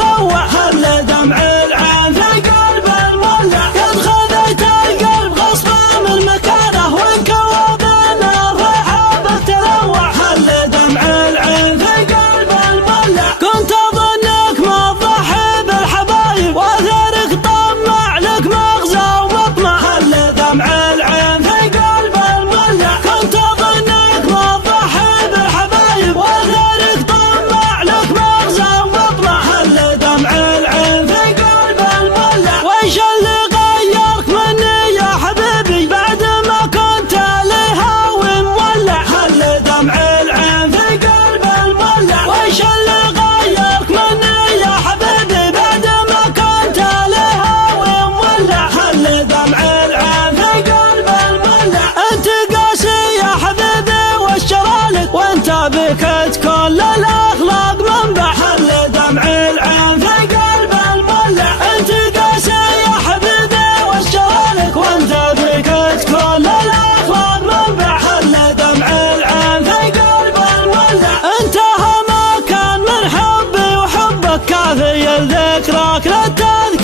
تلوع، هل دمع العين في قلب المولع، قد خذيت القلب غصبا من مكانه وانكوى بين الرحاب تلوع، هل دمع العين في قلب المولع، كنت اظنك ما تضحي بالحبايب واثرك طمع لك مغزى ومطمع، هل دمع العين في قلب المولع، كنت اظنك ما تضحي بالحبايب واثرك طمع لك مغزى ومطمع، هل دمع العين في قلب المولع، ويش اللي غيرك مني يا حبيبي بعد ما كنت لهاوي مولع، هل دمع العين في قلب المولع، ويش اللي غيرك مني يا حبيبي بعد ما كنت لهاوي مولع، هل دمع العين في قلب المولع، انت قاسي يا حبيبي والشرالك وانت بكت كل الاخلاق منبع، هل دمع العين في قلب المولع، انت قاسي يا حبيبي والشرالك وانت بكت كل الاخلاق منبع، هل دمع العين في قلب المولع، انتهى ما كان من حبي وحبك كافي ذكراك للتذكير